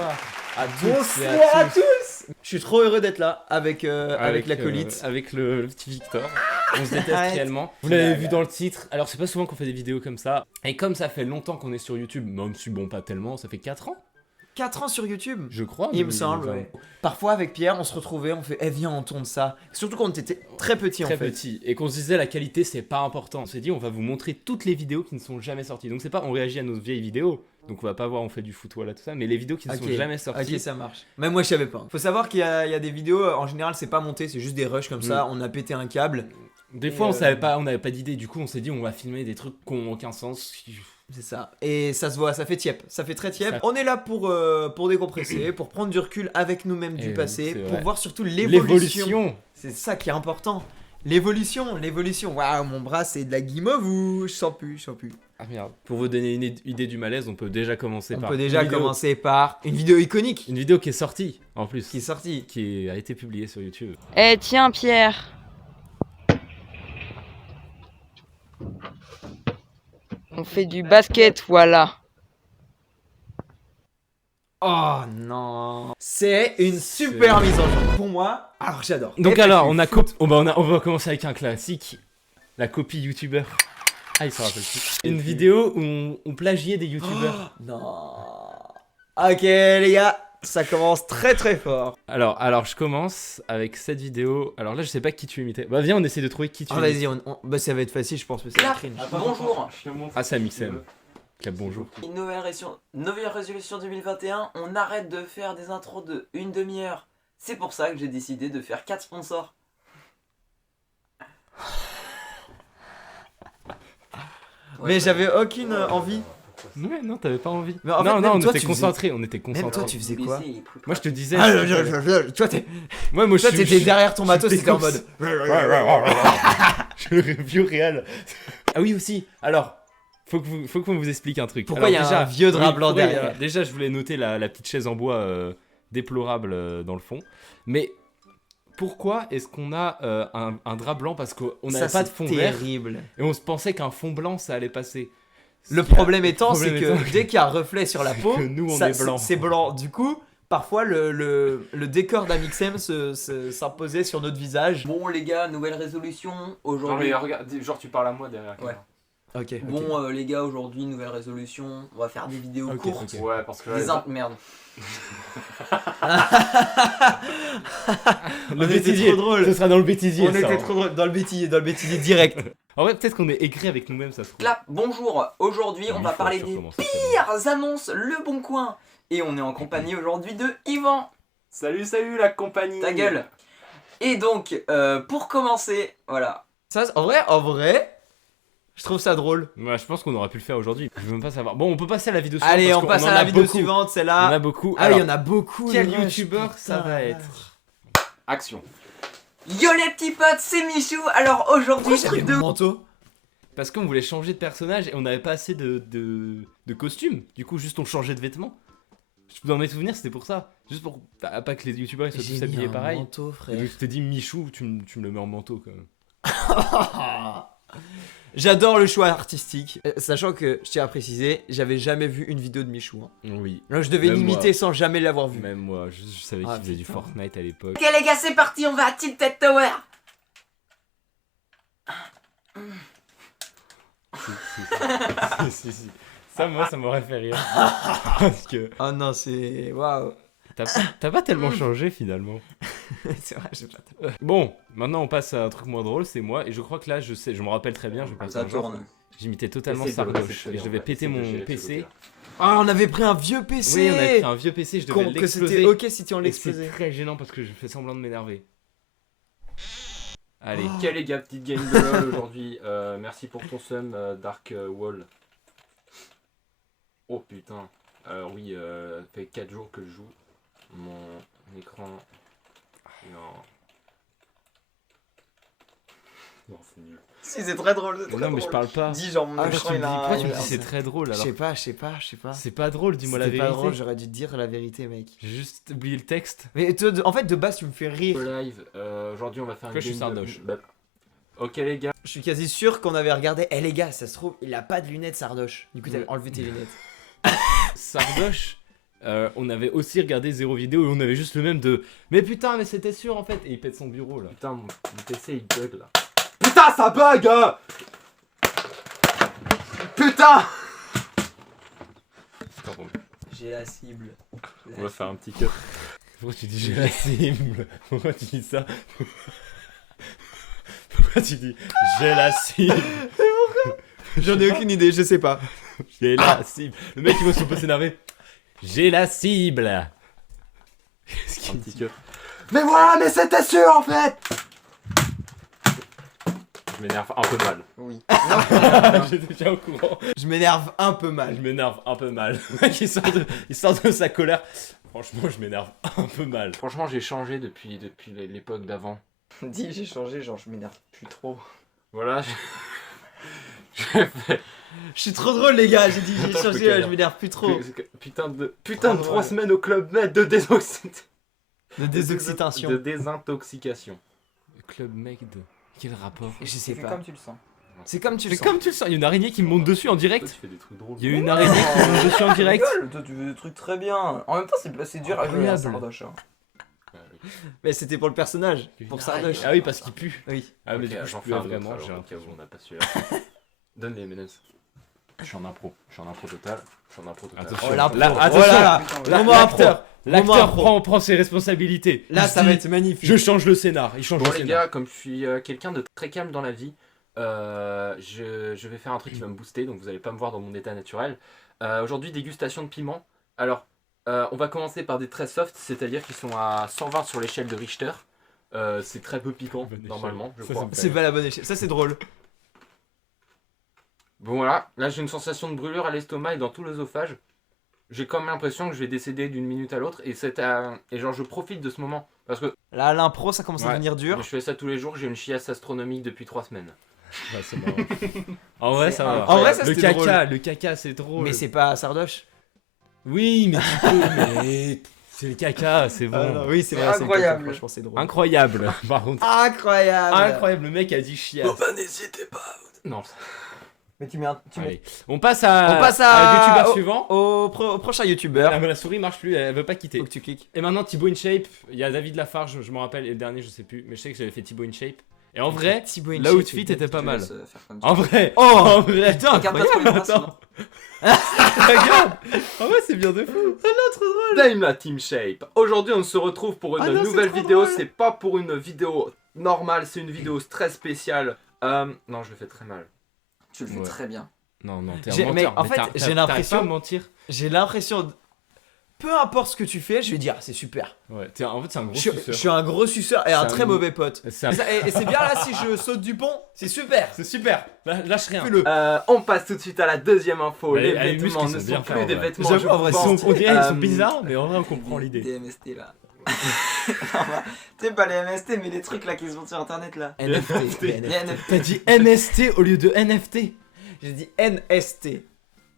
bonsoir à tous. Bonsoir à tous. Je suis trop heureux d'être là avec l'acolyte. Avec le petit Victor. On se déteste Arrête. réellement. Vous l'avez vu dans le titre. Alors c'est pas souvent qu'on fait des vidéos comme ça. Et comme ça fait longtemps qu'on est sur YouTube, même si bon pas tellement, ça fait 4 ans 4 ans sur YouTube. je crois. Il me semble, ouais. Parfois avec Pierre, on se retrouvait, on fait « Eh viens, on tourne ça ». Surtout quand on était très petit Très en fait. petit. Et qu'on se disait la qualité c'est pas important. On s'est dit on va vous montrer toutes les vidéos qui ne sont jamais sorties. Donc c'est pas on réagit à nos vieilles vidéos. Donc on va pas voir on fait du foot voilà tout ça. Mais les vidéos qui ne sont jamais sorties. Ok, ça marche. Même moi je savais pas. Faut savoir qu'il y a des vidéos, en général c'est pas monté, c'est juste des rushs comme ça, on a pété un câble. Des fois on savait pas, on n'avait pas d'idée. Du coup on s'est dit on va filmer des trucs qui n'ont aucun sens. C'est ça. Et ça se voit, ça fait tiep. Ça fait très tiep. On est là pour décompresser, pour prendre du recul avec nous-mêmes du passé, pour voir surtout l'évolution. C'est ça qui est important. L'évolution. Waouh, mon bras c'est de la guimauve ou je sens plus. Ah merde. Pour vous donner une idée du malaise, on peut déjà commencer par une vidéo iconique. Une vidéo qui est sortie en plus. Qui est sortie. Qui a été publiée sur YouTube. Eh tiens Pierre. On fait du basket, voilà. Oh non. C'est une super mise en jeu. Pour moi, alors j'adore. Donc alors, on va commencer avec un classique. La copie YouTuber. Ah, il s'en rappelle plus. Une vidéo où on plagiait des YouTubers. Non. Ok les gars, ça commence très très fort. Alors je commence avec cette vidéo. Alors là, je sais pas qui tu imitais. Bah viens, on essaie de trouver qui tu imites. Vas-y, bah ça va être facile, je pense que c'est cringe. Bonjour. Ah, c'est Mixem. Clap bonjour. Une nouvelle résolution 2021, on arrête de faire des intros de une demi-heure. C'est pour ça que j'ai décidé de faire 4 sponsors. Mais j'avais aucune envie. Ouais, non, t'avais pas envie. Mais en fait, non, on toi, était tu concentrés, on était Même concentrés. toi tu faisais quoi? Moi, je te disais. Toi t'étais derrière ton matos, c'était en mode. Je le vieux réel. Ah oui aussi. Alors, faut qu'on vous explique un truc. Pourquoi il y a un vieux drap blanc derrière? Déjà, je voulais noter la petite chaise en bois déplorable dans le fond. Mais pourquoi est-ce qu'on a un drap blanc? Parce qu'on n'avait pas de fond vert. Terrible. Et on se pensait qu'un fond blanc ça allait passer. Le problème étant, c'est que dès qu'il y a un reflet sur la peau, nous on est blanc. C'est blanc. Du coup, parfois le décor d'Amixem s'imposait sur notre visage. Bon les gars, nouvelle résolution aujourd'hui. Regarde, genre tu parles à moi derrière. Ouais. Ok. Bon les gars, aujourd'hui nouvelle résolution, on va faire des vidéos courtes. Okay. Ouais, parce que Merde. Le bêtisier, trop drôle. Ce sera dans le bêtisier. On était trop drôle dans le bêtisier direct. En vrai, peut-être qu'on est aigri avec nous-mêmes, ça se trouve. Là, bonjour. Aujourd'hui, on va parler des pires annonces Le Bon Coin. Et on est en compagnie aujourd'hui de Yvan. Salut la compagnie. Ta gueule. Et donc, pour commencer, voilà. Ça, en vrai, je trouve ça drôle. Ouais, je pense qu'on aurait pu le faire aujourd'hui. Je veux même pas savoir. Bon, on peut passer à la vidéo suivante. Allez, on passe à la vidéo suivante, c'est là. On a beaucoup. Ah, il y en a beaucoup. Quel youtubeur ça va être? Action. Yo les petits potes, c'est Michou. Alors aujourd'hui, truc de manteau. Parce qu'on voulait changer de personnage et on n'avait pas assez de costumes. Du coup, juste on changeait de vêtements. Dans mes souvenirs, c'était pour ça. Juste pour pas que les youtubeurs soient tous habillés pareil. Manteau, frère. Et donc, je te dis Michou, tu me le mets en manteau quand même. J'adore le choix artistique, sachant que, je tiens à préciser, j'avais jamais vu une vidéo de Michou. Hein. Oui. Là, je devais l'imiter sans jamais l'avoir vu. Même moi, je savais qu'il faisait du Fortnite à l'époque. Ok les gars, c'est parti, on va à Tilted Tower. Si. Ça, moi, ça m'aurait fait rire. Parce que... Oh non, c'est... Waouh. T'as pas tellement changé finalement. C'est vrai, j'ai pas... Bon, maintenant on passe à un truc moins drôle, c'est moi. Et je crois que là, je me rappelle très bien, je passe ça tourne. J'imitais totalement Sardoche. Et je devais péter mon PC. Ah, on avait pris un vieux PC. Oui, on avait pris un vieux PC, je devais l'exploser. C'était ok si tu en l'explosais. C'est très gênant parce que je fais semblant de m'énerver. Allez. Ok les gars, petite game de LOL aujourd'hui. Merci pour ton sum, Dark Wall. Oh putain. Alors oui, ça fait 4 jours que je joue. Mon écran... Non. Non, c'est nul. Si, c'est très drôle. Non, mais je parle pas. Dis genre, mon écran, il a... Pourquoi tu me dis c'est très drôle alors? Je sais pas. C'est pas drôle, dis-moi la vérité. C'est pas drôle, j'aurais dû te dire la vérité, mec. J'ai juste oublié le texte. Mais en fait, de base, tu me fais rire. Live, aujourd'hui on va faire une je suis game Sardoche. Ok les gars. Je suis quasi sûr qu'on avait regardé. Eh les gars, ça se trouve, il a pas de lunettes, Sardoche. Du coup, t'as enlevé tes lunettes. Sardoche, on avait aussi regardé Zéro Vidéo et on avait juste le même de mais putain, mais c'était sûr en fait. Et il pète son bureau là. Putain, mon PC il bug là. Putain, ça bug Putain. Pardon, J'ai la cible. on va faire un petit cut. Pourquoi tu dis j'ai la cible? Pourquoi tu dis ça? Pourquoi tu dis j'ai la cible? J'en ai aucune idée, je sais pas. J'ai la cible. Le mec il va se pas s'énerver. J'ai la cible. Qu'est-ce qu'il Un petit dit? cut. Mais voilà, mais c'était sûr en fait. Je m'énerve un peu mal. Oui. J'étais déjà au courant. Je m'énerve un peu mal. Je m'énerve un peu mal. Le mec il sort de sa colère. Franchement, je m'énerve un peu mal. Franchement, j'ai changé depuis l'époque d'avant. Dis, j'ai changé, genre je m'énerve plus trop. Voilà. J'ai fait. Je suis trop drôle, les gars, j'ai dit, j'ai Attends, je peux changé, te je dire. m'énerve plus trop. Putain de Oh, 3 ouais. semaines au club med de désintoxication. De désoxydation. De désintoxication. Club mec de. Quel rapport? Je sais C'est pas. comme tu le sens. C'est comme tu le Mais sens. comme tu le sens, il y a une araignée qui me monte dessus en Toi, tu direct. fais des trucs drôles. Il y a une araignée qui me monte dessus en direct. Rigole, toi tu veux des trucs très bien. En même temps, c'est dur à jouer à Incroyable. Sardoche. Hein. Mais c'était pour le personnage, pour Sardoche. Ah oui, parce qu'il pue. Oui. Ah, mais Ok, du coup, je j'en pue fais un autre, vraiment. alors, J'ai au un cas où on n'a pas celui-là. Donne les menaces. Je suis en impro total. Attention. Oh, l'impro. Là, Oh attention. là là. Putain, Là, Moment l'acteur Moment impro. prend ses responsabilités. Là, Il ça se va dit, être magnifique. je change le scénar. Il change Bon le les scénar. gars, comme je suis quelqu'un de très calme dans la vie, je vais faire un truc qui va me booster, donc vous allez pas me voir dans mon état naturel. Aujourd'hui, dégustation de piment. Alors, on va commencer par des très soft, c'est-à-dire qu'ils sont à 120 sur l'échelle de Richter. C'est très peu piquant, Bonne échelle. normalement, je Ça, crois. ça me fait C'est pas la bonne échelle. Ça, c'est drôle. Bon voilà, là j'ai une sensation de brûlure à l'estomac et dans tout l'œsophage. J'ai comme l'impression que je vais décéder d'une minute à l'autre et genre je profite de ce moment parce que Là, l'impro, ça commence à Ouais. devenir dur. je fais ça tous les jours, j'ai une chiasse astronomique depuis 3 semaines. Ouais, c'est marrant. En vrai, C'est ça va. En vrai, ça, Le c'était caca, drôle. le caca, c'est drôle. Mais c'est pas Sardoche. Oui, mais tu peux, mais c'est le caca, c'est bon. Ah non, oui, c'est C'est vrai. c'est incroyable. Franchement, c'est drôle. Incroyable. Par contre, Incroyable. incroyable. Le mec a dit chiasse. bah n'hésitez pas. Non. Mais tu mets un. Tu mets... Allez. On passe à à- youtubeur au- suivant. Au prochain youtubeur. Ah, mais la souris marche plus, elle veut pas quitter. Faut que tu cliques. Et maintenant Thibaut InShape, il y a David Lafarge, je m'en rappelle, et le dernier je sais plus, mais je sais que j'avais fait Thibaut InShape. Et en vrai, Thibaut l'outfit InShape, était pas Je mal. laisse, faire comme ça. En vrai, Oh en vrai, Putain, Regarde pas trop les bras, attends. Regarde, en vrai c'est bien de fou. Dame la Team Shape. Aujourd'hui on se retrouve pour une Ah non, c'est nouvelle trop vidéo. drôle. C'est pas pour une vidéo normale, c'est une vidéo très spéciale. Non, je le fais très mal. Tu le fais Ouais. très bien. Non, non, t'es J'ai- un menteur. mais en fait, t'as- j'ai t'arrives l'impression- pas à mentir. J'ai l'impression. Peu importe ce que tu fais, je vais dire, c'est super. Ouais, en fait c'est un gros Je suceur. suis un gros suceur et un C'est très un- mauvais pote. C'est un- Et c'est bien là, si je saute du pont, c'est super. C'est super, lâche rien. Fais-le. On passe tout de suite à la deuxième info. Mais les les muscles, vêtements ils ne sont sont bien plus faits, des en vrai. vêtements. J'avoue, je en vrai, vous ils pense. sont- On dirait qu'ils sont Euh, bizarres, mais en vrai on comprend l'idée. Des MST là. Tu sais pas les MST, mais les trucs là qui se vendent sur internet là. NFT. Les NFT. T'as dit MST au lieu de NFT. J'ai dit NST.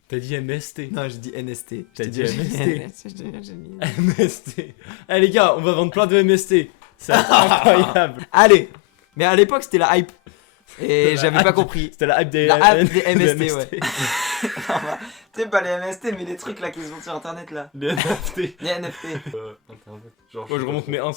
T'as dit MST. Non, j'ai dit NST. T'as J'ai dit MST. j'ai mis- MST. Eh les gars, on va vendre plein de MST. C'est incroyable. Allez. Mais à l'époque, c'était la hype. Et La j'avais hype. pas compris. C'était la hype des, La hype des des MST, ouais. Tu sais pas les MST, mais les trucs là qui se vendent sur internet là. Les NFT. Les NFT. Internet. Genre, Moi je remonte mes 1.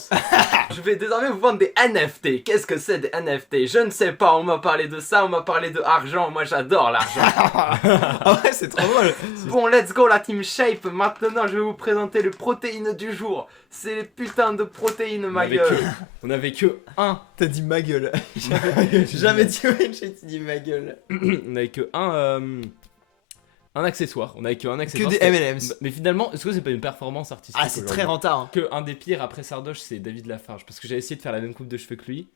Je vais désormais vous vendre des NFT. Qu'est-ce que c'est des NFT? Je ne sais pas. On m'a parlé de ça, on m'a parlé de argent. Moi j'adore l'argent. Ah ouais, c'est trop drôle. Bon, let's go la Team Shape. Maintenant, je vais vous présenter les protéines du jour. C'est les putains de protéines, ma gueule. On avait que un. T'as dit ma gueule. Jamais dit ouais, j'ai dit ma gueule. On avait que un accessoire. On avait que un Que accessoire. des c'était- M&M's. Mais finalement, est-ce que c'est pas une performance artistique Ah, c'est aujourd'hui très rentable. Hein. Que un des pires après Sardoche, c'est David Lafarge. Parce que j'ai essayé de faire la même coupe de cheveux que lui.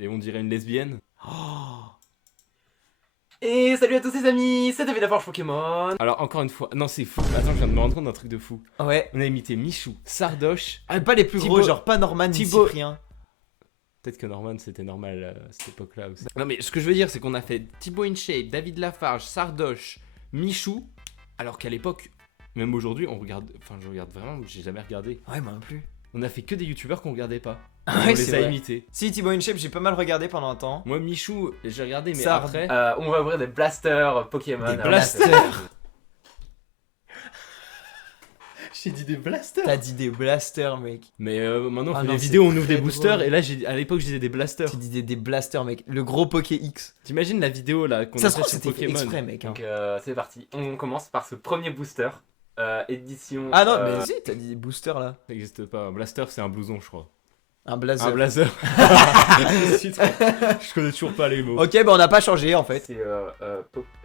Et on dirait une lesbienne. Et salut à tous les amis, c'est David Lafarge Pokémon. Alors encore une fois, non c'est fou. Attends, je viens de me rendre compte d'un truc de fou. Ouais. On a imité Michou, Sardoche. Ah, pas les plus gros, Thibaut- genre pas Norman ni Thibaut- Cyprien. Peut-être que Norman c'était normal à cette époque-là aussi. Non mais ce que je veux dire c'est qu'on a fait Thibaut InShape, David Lafarge, Sardoche, Michou. Alors qu'à l'époque, même aujourd'hui, on regarde. Enfin, je regarde vraiment, j'ai jamais regardé. Ouais, moi non plus. On a fait que des youtubeurs qu'on regardait pas. Ah on ouais, les c'est a vrai. imités. Si, Thibaut InShape, j'ai pas mal regardé pendant un temps. Moi, Michou, j'ai regardé, mais Sard. après. On va ouvrir des blasters Pokémon. Des Alors, blasters. J'ai dit des blasters. T'as dit des blasters, mec. Mais maintenant, on Ah fait non, des c'est vidéos, on ouvre très des boosters. drôle. Et là, à l'époque, je disais des blasters. Tu dis des blasters, mec. Le gros Poké X. T'imagines la vidéo là qu'on Ça a se fait trouve, sur c'était fait Pokémon. exprès, mec. hein. Donc c'est parti. On commence par ce premier booster. Édition. Ah non, mais si, t'as dit des boosters là. Ça n'existe pas. Un blaster, c'est un blouson, je crois. Un blazer. Un blazer. Je connais toujours pas les mots. Ok, bah on n'a pas changé en fait.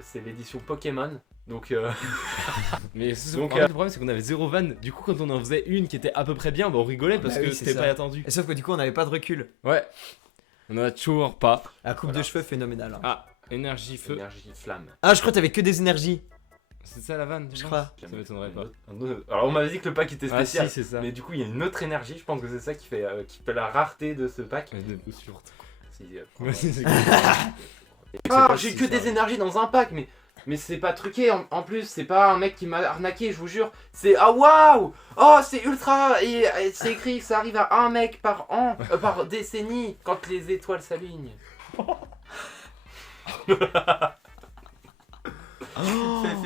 C'est l'édition Pokémon. Donc Mais Donc, le problème, c'est qu'on avait 0 van. Du coup, quand on en faisait une qui était à peu près bien, bah, on rigolait parce Bah que oui, c'est c'était ça. pas attendu. Et sauf que du coup, on n'avait pas de recul. Ouais. On en a toujours pas. La coupe Voilà. de cheveux phénoménale. hein. Ah, énergie, feu. énergie flamme. Ah, je crois que t'avais que des énergies. C'est ça la vanne, Je crois. Ça m'étonnerait pas. Alors on m'avait dit que le pack était Ah, spécial. si, c'est ça. Mais du coup, il y a une autre énergie. Je pense que c'est ça qui fait la rareté de ce pack. Des boosters. Si, Vas-y, c'est Ah, j'ai que des énergies dans un pack, mais c'est pas truqué en plus, c'est pas un mec qui m'a arnaqué, je vous jure. C'est ah waouh, oh c'est ultra et c'est écrit que ça arrive à un mec par an, par décennie quand les étoiles s'alignent.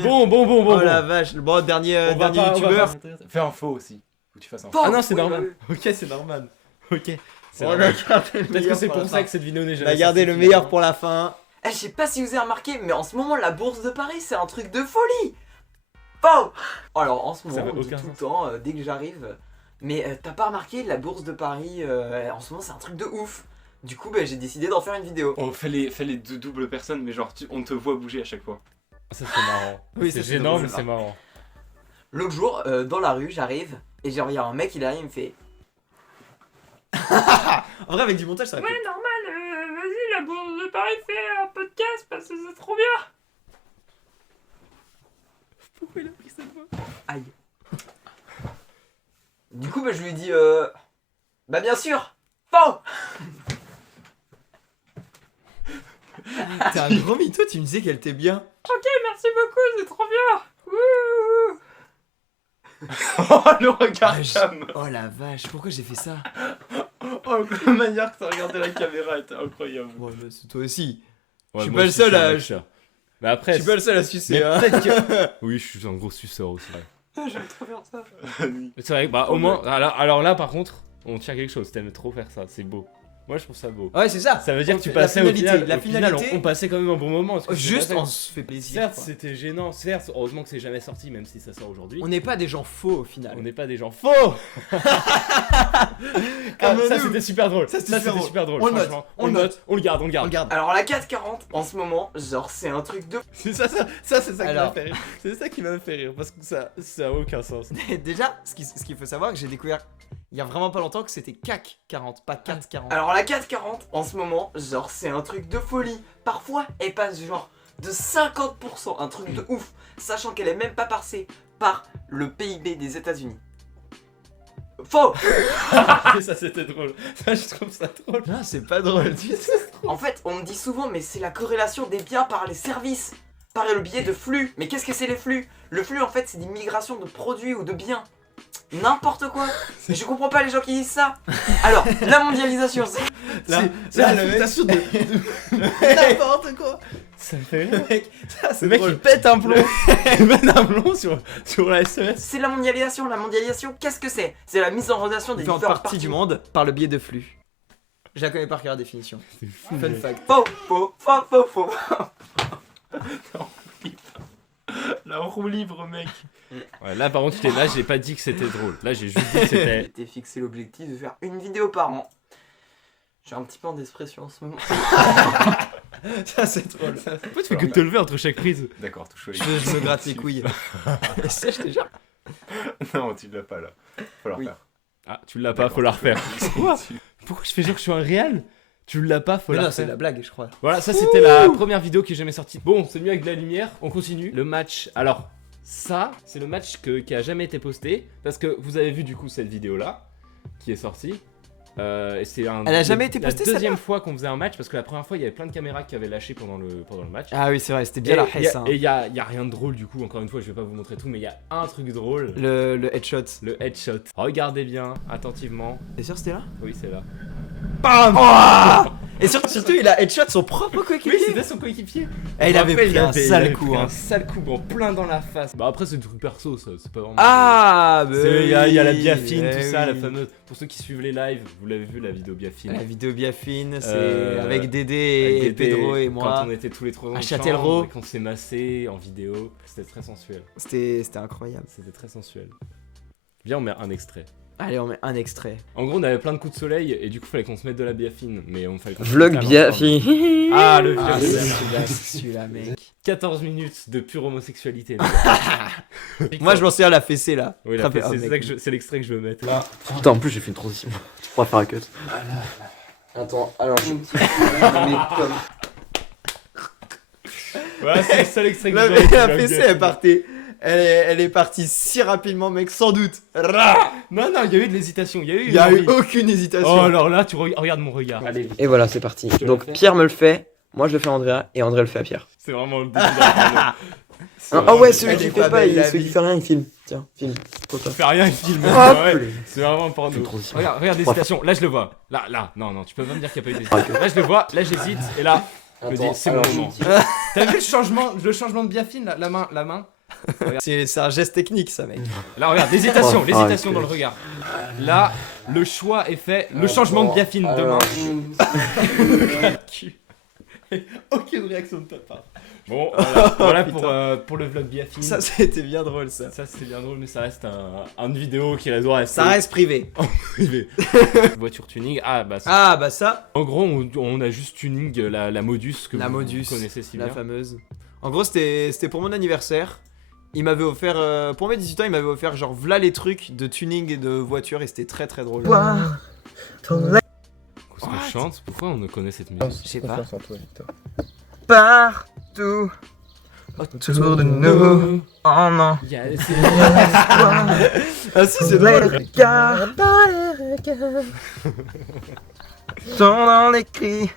Bon. Oh la vache. Bon, dernier youtubeur. Fais un faux aussi. Faut que tu fasses un Ah non, c'est Oui, normal. oui, Ok, c'est normal. Ok. C'est On a normal. gardé le Peut-être que meilleur c'est pour pour la ça fin. que cette vidéo n'est On jamais a gardé sortie, le meilleur finalement. pour la fin. Eh, je sais pas si vous avez remarqué, mais en ce moment, la bourse de Paris, c'est un truc de folie. Bon. Alors, en ce Ça moment, n'a on dit aucun tout le sens. temps, dès que j'arrive, mais t'as pas remarqué, la bourse de Paris, en ce moment, c'est un truc de ouf. Du coup, bah, j'ai décidé d'en faire une vidéo. On fait les deux doubles personnes, mais genre on te voit bouger à chaque fois. Ça, c'est marrant. Oui, c'est ça, c'est gênant, drôle, mais ça. c'est marrant. L'autre jour, dans la rue, j'arrive, et genre, il y a un mec, il arrive, il me fait En vrai, avec du montage, ça aurait pu. normal, vas-y, la bourse de Paris fait un podcast parce que c'est trop bien. Pourquoi il a pris cette voix? aïe. Du coup, bah, je lui dis, bah, bien sûr, bon. T'es un gros mytho, tu me disais qu'elle était bien. Merci beaucoup, c'est trop bien. Oh le regard Ah, Cam. Oh la vache, pourquoi j'ai fait ça? Oh la manière que t'as regardé la caméra était incroyable. Bon, bah, c'est toi aussi. Ouais, Je suis moi pas le seul un à- mec chat. Mais après, Je suis pas le seul à sucer. mais hein. peut-être que. Oui, je suis un gros suceur aussi. J'aime trop bien ça. C'est vrai que, bah, au moins. Alors là, par contre, on tient quelque chose. T'aimes trop faire ça, c'est beau. Moi, je trouve ça beau. Ouais, c'est ça. Ça veut dire que tu La passais au finalité, final. la Au final, finalité- on passait quand même un bon moment. parce que Juste, c'est on vrai se fait que plaisir. certes, quoi. c'était gênant. Certes, heureusement que c'est jamais sorti, même si ça sort aujourd'hui. On n'est pas des gens faux au final. On n'est pas des gens faux. Ah, Comme ça nous. c'était super drôle. Ça, c'était super super drôle. On le note, franchement. on On le le note, on le garde, on le On garde. le garde. Alors, la 440, en ce moment, genre, c'est un truc de. C'est ça c'est ça qui Alors. m'a fait rire. C'est ça qui m'a fait rire parce que ça a aucun sens. Déjà, ce qu'il faut savoir, que j'ai découvert il y a vraiment pas longtemps que c'était CAC 40, pas 440. Alors, la 440, en ce moment, genre, c'est un truc de folie. Parfois, elle passe genre de 50%, un truc de ouf, sachant qu'elle est même pas passée par le PIB des États-Unis. Faux. Ça c'était drôle. Ça je trouve ça drôle. Non, c'est pas drôle du tout. En fait, on me dit souvent, mais c'est la corrélation des biens par les services, par le biais de flux. Mais qu'est-ce que c'est les flux? Le flux, en fait, c'est des migrations de produits ou de biens. N'importe quoi. Mais je comprends pas les gens qui disent ça. Alors, la mondialisation, c'est... Là, c'est là, la le réputation n'importe quoi. Ça me fait rire. mec. Ça, c'est Le mec drôle. il pète un plomb. Il pète un plomb sur la SMS. C'est la mondialisation. La mondialisation, qu'est-ce que c'est? C'est la mise en relation des Différentes différentes parties du monde par le biais de flux. Je la connais par cœur la définition. C'est fou. Fun mec. fact. Faux, faux, faux, faux, faux. La roue libre mec. Ouais, là par contre là j'ai pas dit que c'était drôle. Là j'ai juste dit que c'était. J'étais fixé l'objectif de faire une vidéo par an. J'ai un petit peu d'expression en ce moment. Ça, c'est drôle. Pourquoi tu fais que te lever entre chaque prise? D'accord, touche Je me gratte les couilles. Sèche déjà. Non, tu l'as pas là. Faut la Oui. refaire. Ah tu l'as pas, faut la refaire. Quoi? Pourquoi je fais genre que je suis un réel? Tu l'as pas, faut Mais la non, refaire. c'est la blague, je crois. Voilà, ça c'était la première vidéo qui est jamais sortie. Bon, c'est mieux avec de la lumière, on continue. Le match, alors ça, c'est le match qui a jamais été posté, parce que vous avez vu du coup cette vidéo là, qui est sortie. Et c'est Elle a jamais été postée, la deuxième celle-là fois qu'on faisait un match, parce que la première fois il y avait plein de caméras qui avaient lâché pendant le match. Ah oui, c'est vrai, c'était bien la Et hesse. Hein. il y a rien de drôle du coup, encore une fois je vais pas vous montrer tout, mais il y a un truc drôle. Le headshot. Le headshot. Regardez bien, attentivement. T'es sûr c'était là? Oui, c'est là. BAM Et surtout, il a headshot son propre coéquipier. Oui, c'était son coéquipier. Et il avait pris un sale coup. Un sale coup, en plein dans la face. Bah après, c'est des trucs perso, ça, c'est pas vraiment. Ah, bah il y a la biafine, oui, tout ça, la oui. fameuse. Pour ceux qui suivent les lives, vous l'avez vu la vidéo biafine. La vidéo biafine, c'est avec Avec Dédé et Dédé, Pedro et moi. Quand on était tous les trois dans à le Châtellerault. chambre et qu'on s'est massé en vidéo, c'était très sensuel. C'était incroyable. C'était très sensuel. Viens, on met un extrait. Allez, on met un extrait. En gros, on avait plein de coups de soleil et du coup, fallait qu'on se mette de la biafine. Mais on fallait qu'on se Vlog mette à biafine. Ah, le vieux Ah, vlog. celui-là, mec. 14 minutes de pure homosexualité. Moi, je m'en souviens à la fessée là. Oui, Frappé- c'est mec. ça que c'est l'extrait que je veux mettre. Putain, en plus, j'ai fait une transition. Je pourrais faire un cut. Attends, alors je. Voilà, c'est le seul extrait que La, je veux la mettre. fessée, elle partait. Elle est partie si rapidement, mec, sans doute. Rah Non, non, il y a eu de l'hésitation. Il y a eu, Il y a eu envie. aucune hésitation. Oh, alors là, regarde mon regard. Allez, Et voilà, c'est parti. Tu Donc le fais Pierre me le fait, moi je le fais à Andrea, et Andrea le fait à Pierre. C'est vraiment le début de la Ah ouais, celui Elle qui est fait pas pas, belle, la celui vie. qui fait rien, il filme. Tiens, filme. Pour toi. Tu fais rien, il filme. Hop. Ouais, c'est vraiment porno. Une transition. Regarde l'hésitation. Là, je le vois. Là, non, tu peux pas me dire qu'il n'y a pas eu d'hésitation. Là, je le vois, là, j'hésite, et là, je me dis, c'est mon moment. T'as vu le changement de biafine, là, la main C'est un geste technique, ça, mec. Là, regarde, l'hésitation Oh, dans ok. le regard. Là, le choix est fait, le changement de biafine de main. Aucune réaction de ta part. Bon, voilà pour le vlog biafine. Ça, c'était bien drôle, ça. Ça c'est bien drôle, mais ça reste une vidéo qui doit rester Ça reste privé. privée. Voiture tuning, bah ça. Ah, bah ça, En gros, on a juste tuning la Modus que La vous Modus, connaissez si la bien. fameuse. En gros, c'était pour mon anniversaire. Il m'avait offert, pour mes 18 ans, il m'avait offert genre v'là les trucs de tuning et de voiture et c'était très très drôle. Qu'est-ce qu'on chante? Pourquoi on ne connaît cette musique? Je sais pas. Partout autour de nous. Oh non. Ah si, c'est drôle. Regarde dans les regards. Sont dans les cris.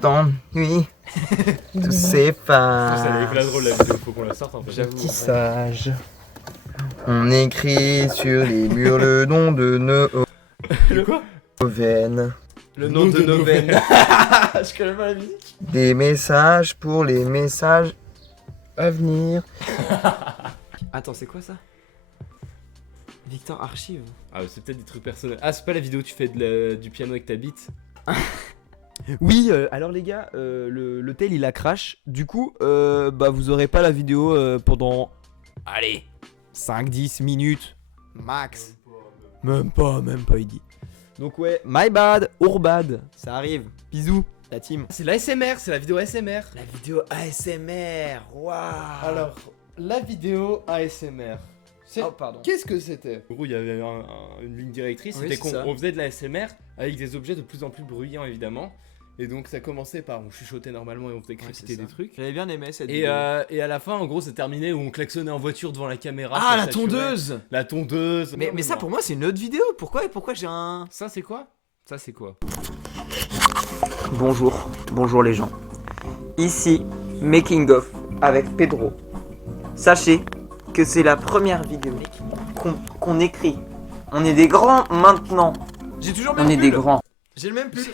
T'ennuies. Tous ces Ça femmes. avait la drôle la vidéo, faut qu'on la sorte en fait. J'avoue. Petit sage. On écrit sur les murs le nom de nos Le quoi? veines. Le nom de nos veines. Je connais pas la musique. Des messages pour les messages à venir. Attends, c'est quoi ça? Victor Archive. Ah, c'est peut-être des trucs personnels. Ah, c'est pas la vidéo où tu fais du piano avec ta bite? Oui, alors les gars, le tel il a crash. Du coup, bah vous aurez pas la vidéo pendant. Allez, 5-10 minutes max. Même pas, il dit. Donc ouais, my bad, or bad, ça arrive. Bisous, la team. C'est l'ASMR, c'est la vidéo ASMR. La vidéo ASMR, waouh. Alors, la vidéo ASMR. Oh pardon. Qu'est-ce que c'était? En gros, il y avait une ligne directrice, Oui, c'était c'est ça. qu'on faisait de la ASMR avec des objets de plus en plus bruyants évidemment. Et donc ça commençait par on chuchotait normalement et on faisait crépiter c'est ça. des trucs. J'avais bien aimé cette Et vidéo. à la fin, en gros, c'est terminé où on klaxonnait en voiture devant la caméra. Ah, ça la saturait. tondeuse. La tondeuse. Mais ça pour moi c'est une autre vidéo. Pourquoi j'ai un. Ça c'est quoi? Ça c'est quoi? Bonjour les gens. Ici, Making of avec Pedro. Sachez que c'est la première vidéo qu'on écrit. On est des grands maintenant. J'ai toujours On est des grands. J'ai le même pull.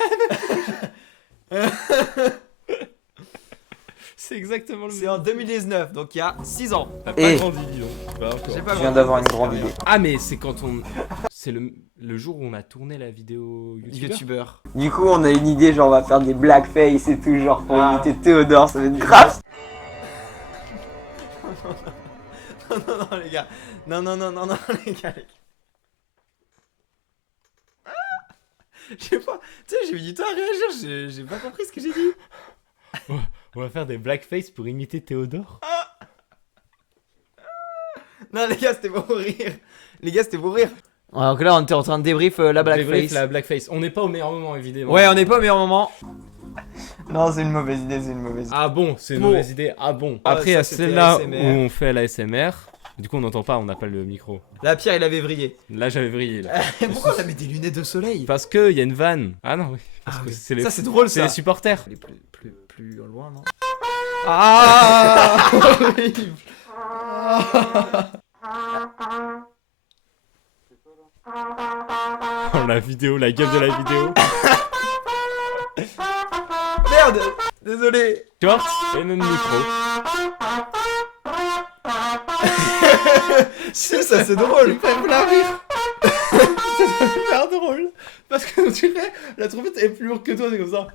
C'est exactement le C'est en 2019, donc il y a 6 ans. T'as pas Et- grandi, dis donc. Pas encore. J'ai pas Je viens d'avoir une grande idée. Ah, mais c'est quand on. C'est le jour où on a tourné la vidéo YouTube. YouTubeur. Du coup, on a une idée, genre on va faire des blackface et tout, genre pour Ah. imiter Théodore, ça va être grave. Non les gars. Non les gars. Ah, je sais pas. Tu sais, j'ai mis du temps à réagir. J'ai pas compris ce que j'ai dit. On va faire des blackface pour imiter Théodore. Non les gars, c'était pour rire. Donc là, on était en train de débrief la Débrief blackface. la blackface. On n'est pas au meilleur moment évidemment. Ouais, on n'est pas au meilleur moment. Non, c'est une mauvaise idée, c'est une mauvaise idée. Ah bon, c'est une Bon. mauvaise idée. Ah bon. Ah, Après, ça, à c'était celle-là où ASMR. on fait la SMR. Du coup, on n'entend pas, on n'a pas le micro. Là, Pierre, il avait vrillé. Là, j'avais vrillé. Là. Pourquoi t'as mis des lunettes de soleil? Parce qu'il y a une vanne. Ah non, oui. Parce Ah que oui. c'est les, Ça, c'est drôle c'est ça. les supporters. Elle est plus loin, non? Ah Horrible. Oh, la vidéo, la gueule de la vidéo. Merde. Désolé. Shorts et même micro. Si, ça c'est drôle. Ça me la rire. C'est super drôle. Parce que tu fais, la trompette est plus lourde que toi, c'est comme ça.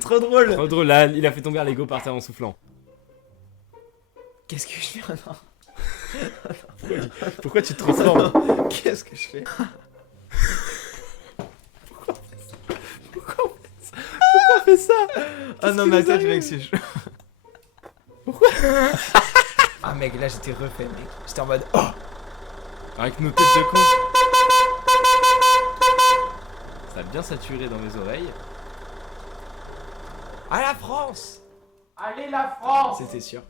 Trop drôle. Trop drôle, là, il a fait tomber un Lego par terre en soufflant. Qu'est-ce que je fais maintenant? Pourquoi tu te transformes? Qu'est-ce que je fais? Pourquoi on fait ça? Ah non, qui mais nous attends, arrive mec, c'est chaud. Pourquoi? Ah mec, là j'étais refait, mec. J'étais en mode oh. Avec nos têtes de con. Ça a bien saturé dans mes oreilles. À la France. Allez la France. C'était sûr.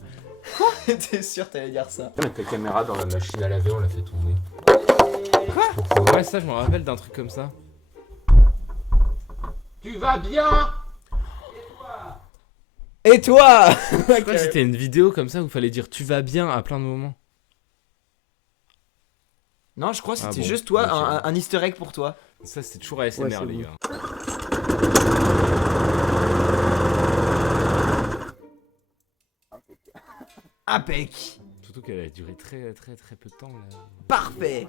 Quoi? T'es sûr t'allais dire ça? Mettre ta caméra dans la machine à laver, on l'a fait tourner. Ouais, ça, je me rappelle d'un truc comme ça. Tu vas bien? Et toi? Je crois que c'était une vidéo comme ça où il fallait dire tu vas bien à plein de moments. Non, je crois que Ah c'était bon, juste toi, ok. un easter egg pour toi. Ça, c'est toujours ASMR, Ouais, c'est les bon. gars. Impec. Surtout qu'elle a duré très peu de temps. Là. Parfait.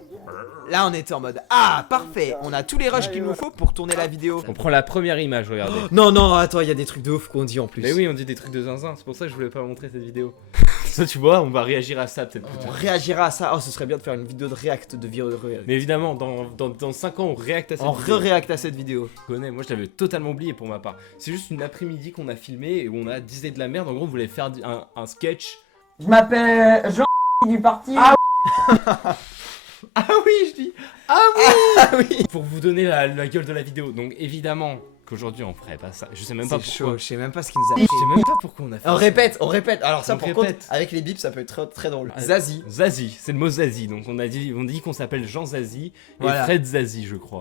Là on était en mode ah parfait. On a tous les rushs qu'il nous faut pour tourner la vidéo. On prend la première image, regardez. Non non attends, il y a des trucs de ouf qu'on dit en plus. Mais oui, on dit des trucs de zinzin, c'est pour ça que je voulais pas montrer cette vidéo. Ça, tu vois, on va réagir à ça peut-être plus On tard. réagira à ça. Oh, ce serait bien de faire une vidéo de react de Mais évidemment, dans 5 ans, on réacte à cette on vidéo. re-react à cette vidéo. Je connais, moi je l'avais totalement oublié pour ma part. C'est juste une après-midi qu'on a filmé et où on a disé de la merde. En gros, on voulait faire un sketch. Je m'appelle Jean du parti. Ah oui, je dis. Ah oui. Pour vous donner la gueule de la vidéo. Donc évidemment qu'aujourd'hui on ferait pas ça. Je sais même pas C'est pourquoi. chaud, je sais même pas ce qu'il nous a Je sais même pas pourquoi on a fait On ça. répète. Alors ça On par répète. contre, avec les bips, ça peut être très, très drôle. Ah, Zazie. Zazie, c'est le mot Zazie. Donc on dit qu'on s'appelle Jean Zazie et Voilà. Fred Zazie, je crois.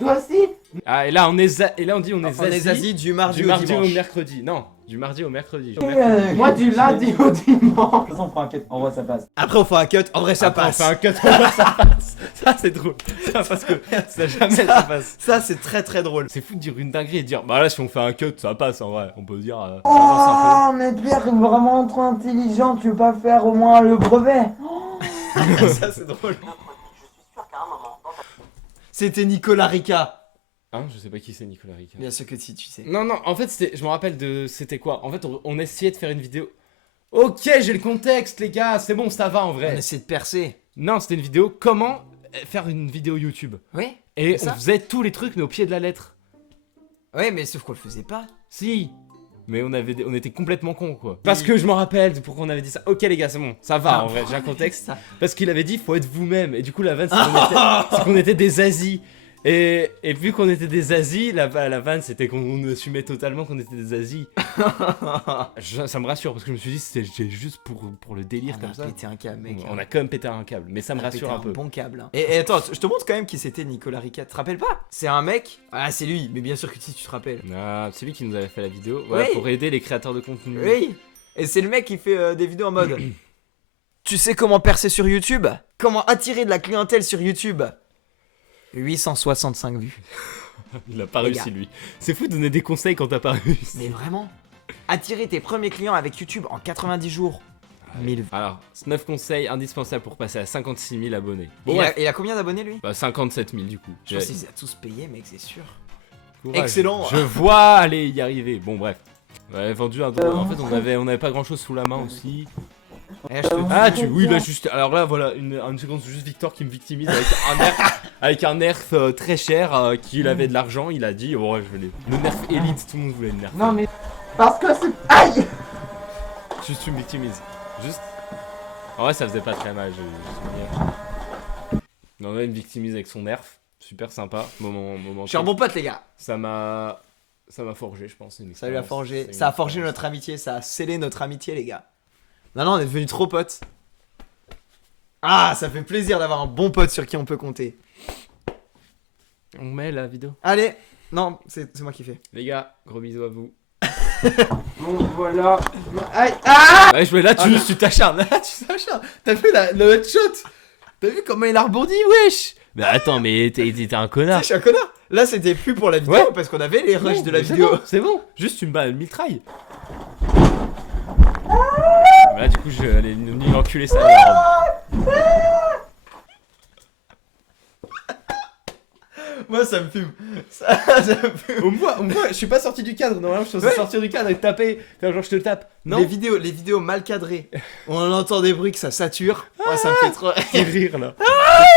Toi aussi? Ah et là on est on dit on est On est Zazie du mardi au au dimanche. mercredi. Non, du mardi au mercredi. Moi du lundi au dimanche. On prend un cut, en vrai ça passe. Après on fait un cut, en vrai ça Après, passe. On fait un cut, on voit ça passe. Ça c'est drôle. Ça parce que ça jamais ça passe. Ça c'est très très drôle. C'est fou de dire une dinguerie et de dire bah là si on fait un cut ça passe en vrai. On peut dire ça avance un Oh mais Pierre est vraiment trop intelligent, tu veux pas faire au moins le brevet? Ça c'est drôle. C'était Nicolas Rica. peu. Hein, je sais pas qui c'est Nicolas Ricard. Bien sûr que si, tu sais. Non, en fait, je me rappelle de. C'était quoi? En fait, on essayait de faire une vidéo. Ok, j'ai le contexte, les gars, c'est bon, ça va en On vrai. essaie de percer. Non, c'était une vidéo. Comment faire une vidéo YouTube? Oui. Et C'est on ça faisait tous les trucs, mais au pied de la lettre. Ouais, mais sauf qu'on le faisait pas. Si. Mais on était complètement cons, quoi. Parce que je me rappelle de pourquoi on avait dit ça. Ok, les gars, c'est bon, ça va en vrai, j'ai un contexte. Ça. Parce qu'il avait dit, faut être vous-même. Et du coup, la vanne, c'est qu'on était des Asies. Et vu qu'on était des Asies, la vanne c'était qu'on assumait totalement qu'on était des Asies. Ça me rassure parce que je me suis dit c'était juste pour le délire On comme a ça. pété un câble, mec. On a quand même pété un câble, mais ça me On a rassure pété un peu. Bon câble. Hein. Et attends, je te montre quand même qui c'était Nicolas Rica. Tu te rappelles pas? C'est un mec. Ah, c'est lui, mais bien sûr que si tu te rappelles. Ah, c'est lui qui nous avait fait la vidéo. Ouais, Oui. pour aider les créateurs de contenu. Oui. Et c'est le mec qui fait des vidéos en mode. Tu sais comment percer sur YouTube? Comment attirer de la clientèle sur YouTube? 865 vues. Il a pas Les réussi gars. lui. C'est fou de donner des conseils quand t'as pas réussi. Mais vraiment? Attirer tes premiers clients avec YouTube en 90 jours. 1000 vues. Alors, 9 conseils indispensables pour passer à 56 000 abonnés. Et Bon, ouais. il a combien d'abonnés lui? Bah, 57 000 du coup. Je pense qu'il les a tous payés, mec, c'est sûr. Courage. Excellent. Je vois aller y arriver. Bon, bref. On avait vendu un En fait, on avait pas grand chose sous la main aussi. Et là, je te dis- Ah, oui, là, juste. Alors là, voilà, une seconde, juste Victor qui me victimise avec un nerf très cher, qu'il avait de l'argent. Il a dit, oh, ouais, je veux le nerf élite, tout le monde voulait le nerf. Non mais parce que c'est. Aïe. Juste, tu me victimises. Juste. En vrai, ça faisait pas très mal, je me souviens. Non, là, il me victimise avec son nerf. Super sympa. Moment. Je suis un bon pote, les gars. Ça m'a forgé, je pense. une Ça lui a expérience. forgé. C'est Ça a une forgé expérience. notre amitié. Ça a scellé notre amitié, les gars. Non, on est devenus trop potes. Ah, ça fait plaisir d'avoir un bon pote sur qui on peut compter. On met la vidéo. Allez. Non, c'est moi qui fais. Les gars, gros bisous à vous. Bon voilà. Aïe. Ah. Ouais, je là, tu t'acharnes. Là, tu t'acharnes. T'as fait le headshot. T'as vu comment il a rebondi, wesh? Bah attends, mais t'es un Tu connard. sais, je suis un connard. Là, c'était plus pour la vidéo Ouais. parce qu'on avait les rushs de la C'est vidéo. bon, c'est bon. Juste une balle mitraille. Bah là, du coup, je vais aller venir enculer sa robe. Moi, ça me fume. Ça me fume. On me voit, je suis pas sorti du cadre. Normalement, je suis censé Ouais. sortir du cadre et te taper. Faire genre, je te tape. Non, Les vidéos mal cadrées. On entend des bruits que ça sature. Moi, ça me fait trop. c'est rire là.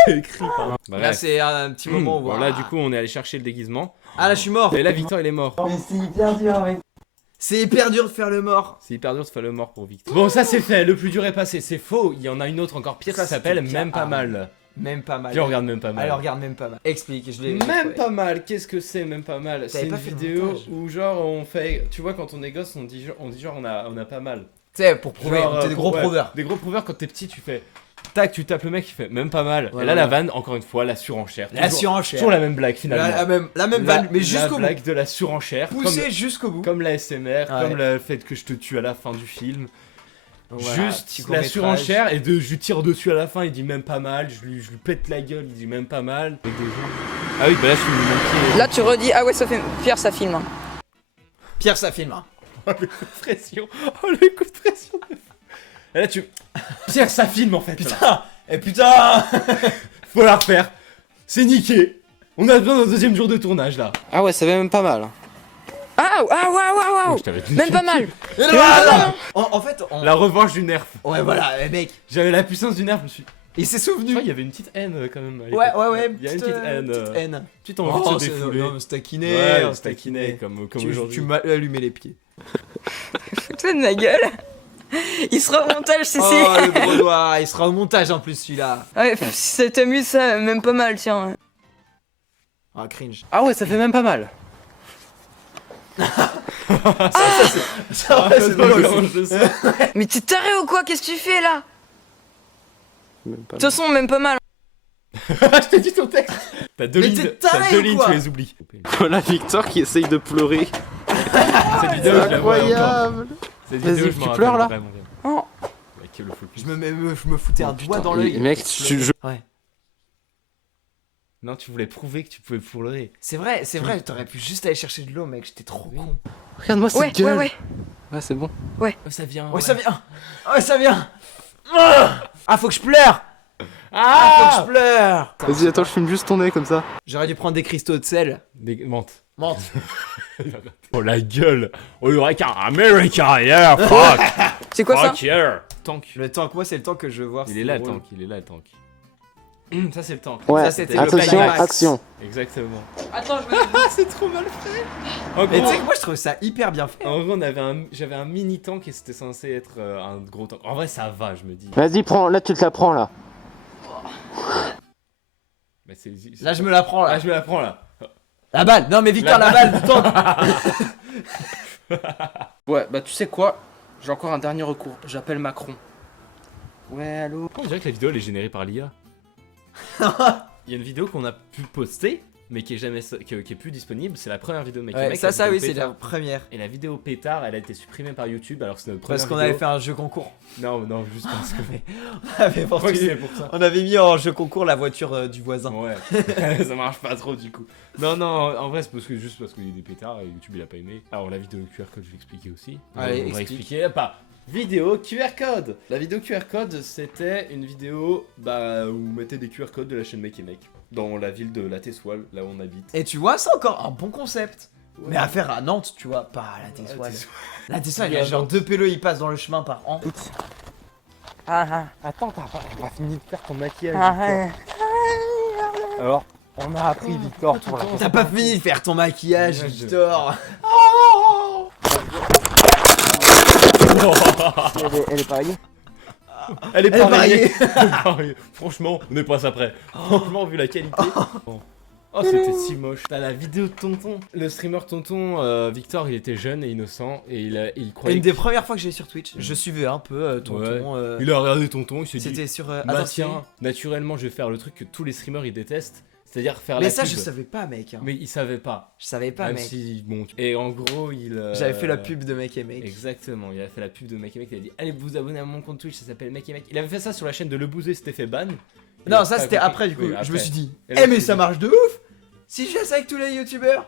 C'est écrit. Bah, Là, bref. c'est un petit moment où. Bon, là, du coup, on est allé chercher le déguisement. Ah, là, je suis mort. Et là, Victor, il est mort. Mais c'est hyper dur, mec. C'est hyper dur de faire le mort. C'est hyper dur de faire le mort pour Victor. Bon, ça c'est fait, le plus dur est passé. C'est faux, il y en a une autre encore pire Ça, qui s'appelle c'était Même pas ah, mal. Même pas mal. Viens, on regarde Même pas mal. Alors, regarde, même pas mal. Explique, je l'ai. Même pas mal, qu'est-ce que c'est Même pas mal? C'est une pas fait le vidéo montage. où genre on fait, tu vois quand on est gosse on dit genre on a pas mal. Tu sais, pour prouver, Genre, t'es des gros ouais, prouveurs. Des gros prouveurs quand t'es petit tu fais, tac tu tapes le mec il fait même pas mal. Ouais, et là la voilà. vanne encore une fois la surenchère. La Toujours- surenchère. Toujours la même blague finalement. La même vanne, mais La jusqu'au bout. blague de la surenchère. Poussé jusqu'au bout. Comme la SMR, Ouais. comme le fait que je te tue à la fin du film. Voilà, Juste petit la court-métrage. surenchère et je lui tire dessus à la fin, il dit même pas mal, je lui pète la gueule, il dit même pas mal. Ah oui, bah là je suis mon pied. Là, tu redis, ah ouais, ça fait. Pierre, ça filme. Hein. Pierre, ça filme. Hein. Oh le coup de pression, oh le coup de pression. Et là tu... Pierre ça filme en fait. Là. Putain. Et putain. Faut la refaire. C'est niqué. On a besoin d'un deuxième jour de tournage là. Ah ouais, ça fait même pas mal. Ah, waouh. Je t'avais dit. Même pas mal. En fait, on... La revanche du nerf. Ouais, voilà, mec. J'avais la puissance du nerf, je me suis... Il s'est Tu souvenu. vois, il y avait une petite haine quand même. à l'époque. Ouais. Il y a une petite haine. Petite haine. Petite envie de Oh, se c'est défouler. non, on se taquinait. Ouais, on on se taquinait comme Tu aujourd'hui. m'as allumé les pieds. Fous-toi de ma gueule. Il sera au montage, c'est Oh, le gros doigt. Il sera au montage en plus, celui-là. Ouais, si ça t'amuse, ça, même pas mal, tiens. Ah, cringe. Ah ouais, ça fait même pas mal. Ça, ouais, c'est drôle. Mais t'es taré ou quoi? Qu'est-ce que tu fais là? Même De pas toute façon, même pas mal. Je t'ai dit ton texte. T'as deux Mais lignes, t'es taré t'as deux ou lignes, quoi tu les oublies. Voilà Victor qui essaye de pleurer. Cette vidéo, je la vois encore. Cette Vas-y, vidéo, je tu m'en pleures, rappelle là vraiment bien. Oh. Mec, le focus. Je me foutais un doigt dans l'œil. Mec, Ouais. Non, tu voulais prouver que tu pouvais pleurer. C'est vrai, t'aurais pu juste aller chercher de l'eau, mec. J'étais trop con. regarde-moi cette Ouais, gueule. ouais. Ouais, c'est bon. Oh, ça vient. Ouais, ça vient. Ouais, ça vient. Ah, faut que je pleure. Ah, faut que je pleure. Vas-y, attends, je filme juste ton nez comme ça. J'aurais dû prendre des cristaux de sel. Menthe. Menthe. Oh la gueule. Oh le requin. America, yeah, fuck. C'est quoi ça? Fuck yeah. Tank. Le tank, moi, c'est le tank que je veux voir. Il c'est est là le drôle. tank, il est là le tank. Ça c'est le tank. Ouais, Ça, c'était le attention, climax. action. Exactement. Attends, je vais. Ah, c'est trop mal fait. En Mais tu sais gros, que moi, je trouve ça hyper bien fait. en gros, j'avais un mini tank et c'était censé être un gros tank. En vrai, ça va, je me dis. Vas-y, prends, là tu te la prends là. Mais c'est. Là, je me la prends, Ah, là. je me la prends là. La balle. Non, mais Victor, La la balle du tank. Ouais, bah tu sais quoi? J'ai encore un dernier recours. J'appelle Macron. Ouais, allô? On dirait que la vidéo elle est générée par l'IA. Il y a une vidéo qu'on a pu poster, mais qui est jamais qui est plus disponible. C'est la première vidéo de Mec et Ouais, Mec, ça, la vidéo oui, c'est la pétard. première. Et la vidéo pétard, elle a été supprimée par YouTube alors que c'est notre première Parce qu'on vidéo. avait fait un jeu concours. Non, juste parce que. On avait Je crois que vendu- c'est pour ça. On avait mis en jeu concours la voiture du voisin. Ouais, ça marche pas trop du coup. Non, en vrai, c'est juste parce qu'il y a des pétards et YouTube il a pas aimé. Alors, la vidéo QR code, je vais expliquer aussi. Allez, on va explique. expliquer. Pas vidéo QR code. La vidéo QR code, c'était une vidéo où on mettait des QR codes de la chaîne Mec et Mec dans la ville de La Tessoile, là où on habite. Et tu vois, c'est encore un bon concept. Ouais. Mais à faire à Nantes, tu vois, pas à la Tessoile. Tessoile. La Tessoile, il y a genre 2 pélos, ils passent dans le chemin par an. Ah, Attends, t'as pas fini de faire ton maquillage. ah. Alors, on a appris Victor pour la T'as pas fini de faire ton maquillage, Ouais, Victor. Elle est pareille. Elle est Elle est pareillée. Pareillée. Franchement, on n'est pas ça près. Franchement, vu la qualité. Oh, c'était si moche. T'as la vidéo de Tonton. Le streamer Tonton, Victor, il était jeune et innocent et il croyait. Une des premières fois que j'ai sur Twitch, je suivais un peu Tonton. Il a regardé Tonton, il s'est dit. C'était sur. Bah attends, tiens, naturellement, je vais faire le truc que tous les streamers ils détestent, c'est-à-dire faire Mais la ça, pub. je savais pas, mec. Hein. Mais il savait pas. Je savais pas, Même mec. si, bon. Et en gros, J'avais fait la pub de Mec et Mec. Exactement, il a fait la pub de Mec et Mec, il a dit allez vous abonner à mon compte Twitch, ça s'appelle Mec et Mec. Il avait fait ça sur la chaîne de Le Bouzé, c'était fait ban. Non, ça c'était après du coup. Oui, Je me après. suis dit, Et là, mais tu ça dis- marche de ouf si je fais ça avec tous les youtubeurs.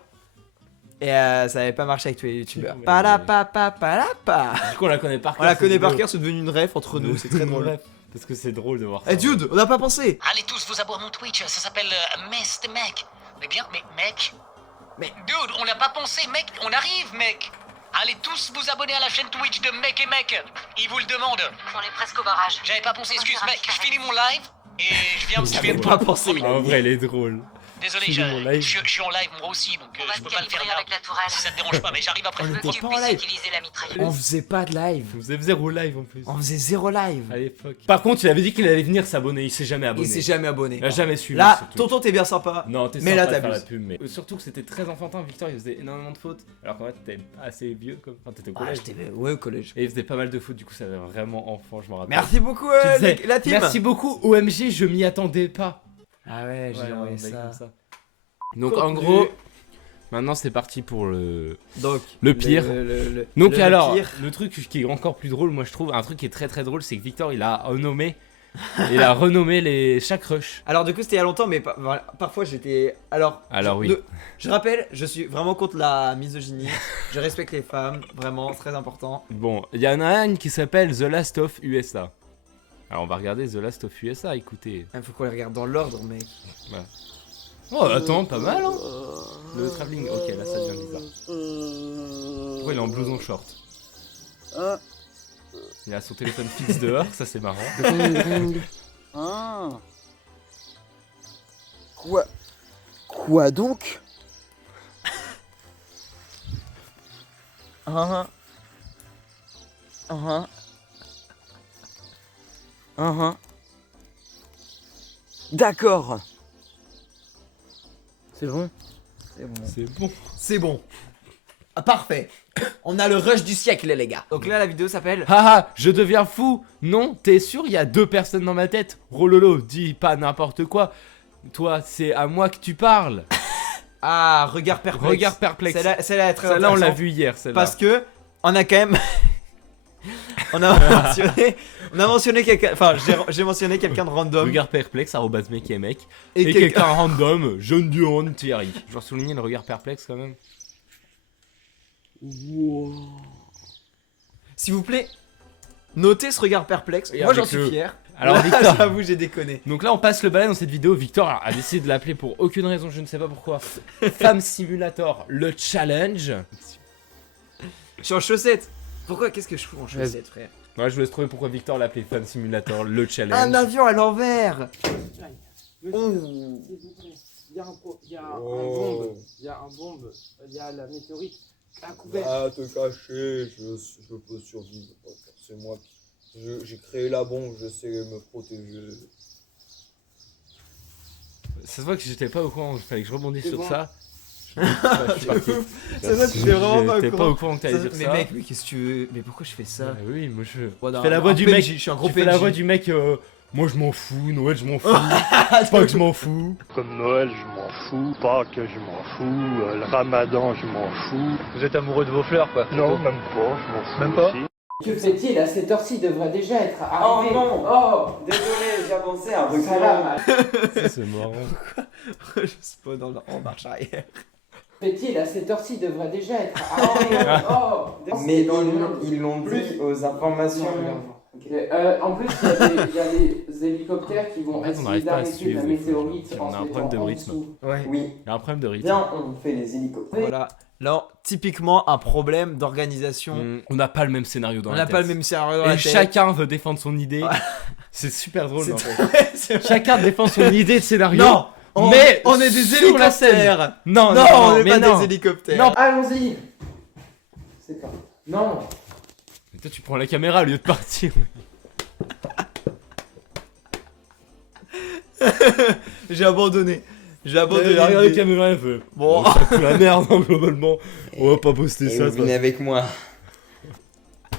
Et ça avait pas marché avec tous les youtubeurs. Ouais, Palapa. Du coup, on la connaît par cœur. On la cette connaît par vidéo. cœur, c'est devenu une ref entre nous, c'est très drôle. Bref, parce que c'est drôle de voir ça. Eh dude, on n'a pas pensé. Allez tous vous abonner à mon Twitch, ça s'appelle Mest Mec. Mais bien, mais mec. Mais- Dude, on l'a pas pensé, mec, on arrive, mec. Allez tous vous abonner à la chaîne Twitch de Mec et Mec. Il vous le demande. On est presque au barrage. J'avais pas pensé, excuse mec, je finis mon live et je viens me J'avais suivre. pas pensé. En vrai, elle est drôle. Désolé, Finis mon live. je suis en live moi aussi, donc On va je se peux pas le faire calibrer là. avec la tourelle. Si ça te dérange pas, mais j'arrive après. On Je veux était que tu pas en puisses live. utiliser la mitrailleuse. On faisait pas de live. Vous faisait zéro live en plus. On faisait 0 live. À l'époque. Par contre, il avait dit qu'il allait venir s'abonner. Il s'est jamais Il abonné. s'est jamais abonné. Il a jamais suivi. Là, surtout. tonton, t'es bien sympa. Non, t'es Mais sympa là, de faire la t'abuses. pub, mais surtout que c'était très enfantin. Victor, il faisait énormément de fautes. Alors qu'en fait, t'étais assez vieux, comme. Enfin, t'étais au Ah, collège. j'étais ouais, au collège. Et il faisait pas mal de fautes, du coup, ça avait vraiment enfant, je m'en rappelle. Merci beaucoup, Tu disais, la team. Merci beaucoup, OMG, je m'y attendais pas. Ah ouais, j'ai Ouais, un envoyé mec ça. comme ça. Donc, en Contenu. gros, maintenant, c'est parti pour le. Donc, Le pire. Donc, le alors, pire. le truc qui est encore plus drôle, moi je trouve, un truc qui est très très drôle, c'est que Victor, il a renommé chaque rush. Alors, du coup, c'était il y a longtemps, mais voilà, parfois j'étais. Alors Alors, je, oui. je rappelle, je suis vraiment contre la misogynie. Je respecte les femmes, vraiment, c'est très important. Bon, il y en a une qui s'appelle The Last of USA. Alors, on va regarder The Last of USA, écoutez. Il faut qu'on les regarde dans l'ordre, mec. Oh, attends, pas mal, hein. Le travelling, ok, là ça devient bizarre. Pourquoi il est en blouson short? Il a son téléphone fixe dehors, ça c'est marrant. Ah. Quoi donc? Ah. Ah. Ah. D'accord. C'est bon. C'est bon. C'est bon. C'est bon. Ah, parfait. On a le rush du siècle, les gars. Donc là, la vidéo s'appelle. Haha, je deviens fou. Non, t'es sûr, il y a deux personnes dans ma tête. Rololo, dis pas n'importe quoi. Toi, c'est à moi que tu parles. Ah, regard perplexe. Regard perplexe. Celle-là est très Celle-là, on l'a intéressante vu hier, celle-là. Parce que on a quand même. on a mentionné quelqu'un. Enfin, j'ai mentionné quelqu'un de random. Regard perplexe, arrobase mec et mec. Et Et quelqu'un. quelqu'un random, John Durand Thierry. Je veux souligner le regard perplexe quand même. S'il vous plaît, notez ce regard perplexe. Et Moi, j'en avec suis le- fier. Alors, Là, Victor. j'avoue, j'ai déconné. Donc là, on passe le balai dans cette vidéo. Victor a décidé de l'appeler pour aucune raison, je ne sais pas pourquoi. Femme Simulator, le challenge. Je suis en chaussettes. Pourquoi? Qu'est-ce que je fous en chaussettes, frère? Ouais, je vous laisse trouver pourquoi Victor l'a appelé Femme Simulator, le challenge. Un avion à l'envers. Il y a un bombe, il y a la météorite à couvert. Ah, te cacher, je peux survivre. C'est moi qui. J'ai créé la bombe, je sais me protéger. Ça se voit que j'étais pas au courant, il fallait que je rebondisse C'est sur bon. ça. C'est ça, tu fais vraiment pas au J'étais courant. pas au courant que t'allais dire Mais ça. mec, mais qu'est-ce que tu veux? Mais pourquoi je fais ça? Bah oui, moi je. Ouais, non, Je fais la un voix du PNJ, mec. je suis un gros Je fais la PNJ. voix du mec. Moi je m'en fous, Noël je m'en fous. Pas que je m'en fous. Comme Noël, je m'en fous. Pâques, je m'en fous. Le Ramadan, je m'en fous. Vous êtes amoureux de vos fleurs, quoi? Non, même pas, je m'en fous. Même pas aussi. Que fait-il à cette heure-ci? Devrait déjà être Oh arrivé. non. Oh, Désolé, j'ai avancé un peu. salam. Ça, c'est marrant. Je spawn en marche arrière. Fait-il à cette heure-ci? Devrait déjà être arrivé. Oh, Mais ils l'ont dit aux informations. En plus, il y a des hélicoptères qui vont En fait, on essayer n'arrive pas à d'arrêter suivre la des fois, météorite genre, en on a se un problème de mettant en rythme. dessous. Ouais. Oui. Il y a un problème de rythme. Viens, on fait les hélicoptères. Voilà. Là, typiquement, un problème d'organisation. On n'a pas le même scénario dans On la n'a tête. pas le même scénario dans la Et tête. chacun veut défendre son idée. Ouais. C'est super drôle. C'est en fait. vrai, c'est vrai. Chacun défend son idée de scénario. Non, mais on est des sur la scène. hélicoptères. Non, Non, on n'est mais pas non. des hélicoptères. Non. Allons-y. C'est pas. Non. Mais toi, tu prends la caméra au lieu de partir. J'ai abandonné. J'ai abandonné. Regarde l'idée. les caméras, elle fait. Bon. Oh, ça fout la merde, hein, globalement. On va pas poster Et ça. vous venez avec moi.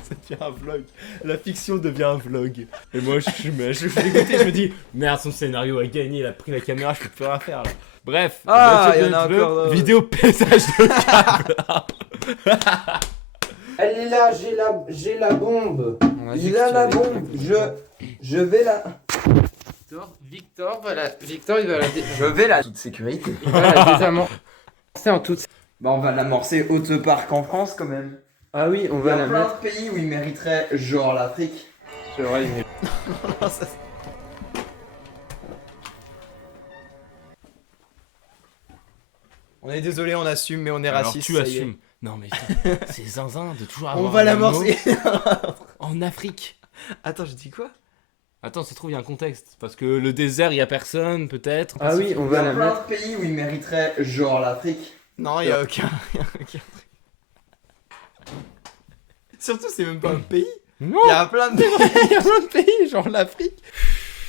Ça devient un vlog. La fiction devient un vlog. Et moi, je suis dégoûté. Je me dis, merde, son scénario a gagné. Il a pris la caméra. Je peux plus rien faire là. Bref. Ah, bah, il y en a encore, Vidéo pétage de câble. Elle est là, j'ai la bombe. On a dit Il que a tu la allais- bombe. Je vais la. Victor, voilà. Victor, il va la Je vais la toute sécurité. il va la désamorcer en toute. Bah on va l'amorcer autre part qu'en France quand même. Ah oui, on Il y va a la plein mettre. de pays où il mériterait, genre l'Afrique. C'est vrai, mais... Non, ça- On est désolé, on assume, mais on est Alors raciste. tu ça y est. assumes. Non mais putain, c'est zinzin de toujours avoir On va un mot l'amorcer. en Afrique. Attends, je dis quoi? Attends, ça se trouve, il y a un contexte. Parce que le désert, il y a personne, peut-être. Ah oui, on Il y va a la plein mettre. de pays où il mériterait, genre l'Afrique. Non, il y a aucun. y a aucun. Surtout, c'est même pas un pays. Non, Il y a plein de pays. il y a plein de pays, genre l'Afrique.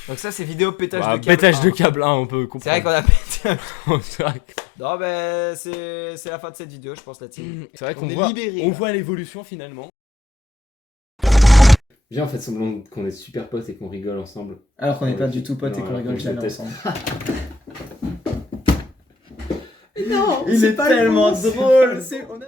Donc ça, c'est vidéo pétage Bah, de câble. pétage de Ah. câble, hein, on peut C'est vrai comprendre. qu'on a pété. C'est vrai que- Non, ben c'est la fin de cette vidéo, je pense, la team. c'est vrai On qu'on est voit, libérés, on là. voit l'évolution finalement. Viens, on fait semblant qu'on est super potes et qu'on rigole ensemble. Alors qu'on n'est pas du tout potes et qu'on rigole jamais ensemble. Non, Il est tellement drôle. On a